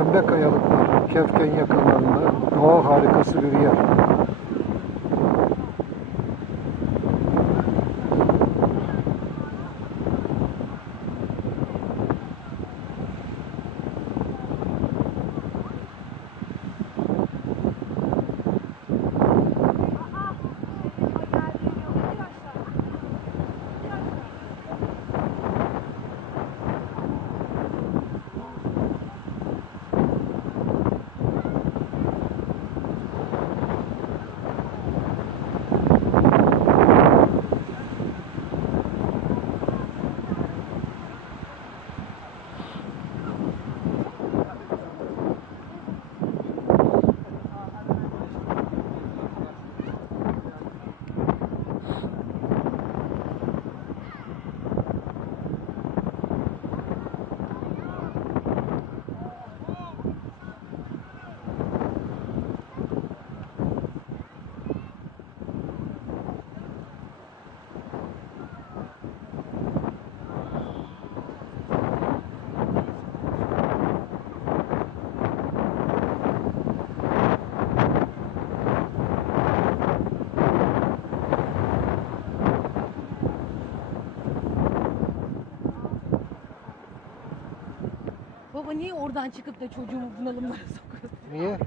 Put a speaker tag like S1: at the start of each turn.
S1: Pembe kayalıklar, Kefken yakalarında doğa harikası bir yer.
S2: Baba niye oradan çıkıp da çocuğumu bunalımlara sokuyorsun?
S1: Niye?